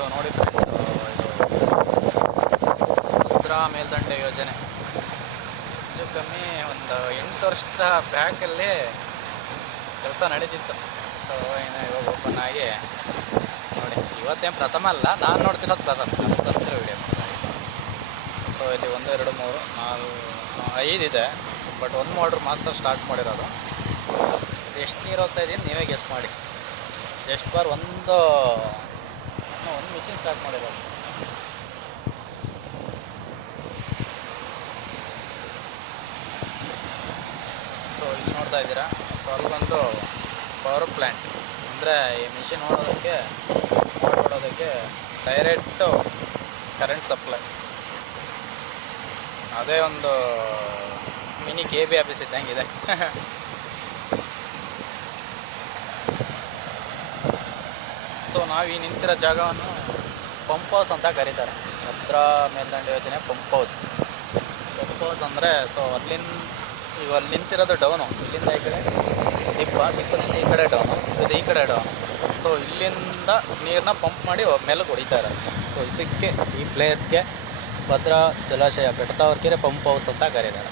So ನೋಡಿ friends ಇದು ಭದ್ರಾ ಮೇಲ್ದಂಡೆ ಯೋಜನೆ. ಹೆಚ್ಚು ಕಮ್ಮಿ ಒಂದು ಎಂಟು ವರ್ಷದ ಬ್ಯಾಕಲ್ಲಿ ಕೆಲಸ ನಡೀತಿತ್ತು. ಸೊ ಏನೋ ಇವಾಗ ಓಪನ್ ಆಗಿ ನೋಡಿ, ಇವತ್ತೇನು ಪ್ರಥಮ ಅಲ್ಲ, ನಾನು ನೋಡ್ತಿರೋದು ಪ್ರಥಮ ಅದಕ್ಕೋಸ್ಕರ ವಿಡಿಯೋ ಸೊ ಇಲ್ಲಿ ಒಂದು, ಎರಡು, ಮೂರು, ನಾಲ್ಕು ಇದೆ ಬಟ್ ಒಂದು ಮಾಡ್ರು ಮಾತ್ರ ಸ್ಟಾರ್ಟ್ ಮಾಡಿರೋದು. ಎಷ್ಟು ನೀರು ಹೋಗ್ತಾ ಇದ್ದೀನಿ ನೀವೇ ಗೆಸ್ ಮಾಡಿ. ಜಸ್ಟ್ ಬಾರ್ ಒಂದು ಒಂದು ಮಿಷಿನ್ ಸ್ಟಾರ್ಟ್ ಮಾಡಿರೋದು. ಸೊ ಇಲ್ಲಿ ನೋಡ್ತಾ ಇದ್ದೀರಾ? ಸೊ ಅಲ್ಲೊಂದು ಪವರ್ ಪ್ಲ್ಯಾಂಟ್ ಅಂದರೆ ಈ ಮಿಷಿನ್ ಓಡೋದಕ್ಕೆ ಓಡೋದಕ್ಕೆ ಡೈರೆಕ್ಟು ಕರೆಂಟ್ ಸಪ್ಲೈ ಅದೇ ಒಂದು ಮಿನಿ ಕೆ ಬಿ ಆಫೀಸ್ ಇದ್ದಂಗಿದೆ ಸೊ ನಾವು ಈ ನಿಂತಿರೋ ಜಾಗವನ್ನು ಪಂಪ್ ಹೌಸ್ ಅಂತ ಕರೀತಾರೆ. ಭದ್ರಾ ಮೇಲ್ದಂಡ ಯೋಜನೆ ಪಂಪ್ ಹೌಸ್ ಪಂಪ್ ಹೌಸ್ ಅಂದರೆ, ಸೊ ಅಲ್ಲಿಂದ ಈಗ ಅಲ್ಲಿ ನಿಂತಿರೋದು ಡೌನು. ಇಲ್ಲಿಂದ ಈ ಕಡೆ ದಿಪ್ಪ ದಿಪ್ಪದಿಂದ ಈ ಕಡೆ ಡೌನು. ಇದು ಈ ಕಡೆ ಡೌನು. ಸೊ ಇಲ್ಲಿಂದ ನೀರನ್ನ ಪಂಪ್ ಮಾಡಿ ಮೇಲೆ ಹೊಡಿತಾರೆ ಸೊ ಇದಕ್ಕೆ, ಈ ಪ್ಲೇಸ್ಗೆ ಭದ್ರಾ, ಜಲಾಶಯ, ಬೆಟ್ಟದವರ್ಕೆರೆ ಪಂಪ್ ಹೌಸ್ ಅಂತ ಕರೀತಾರೆ.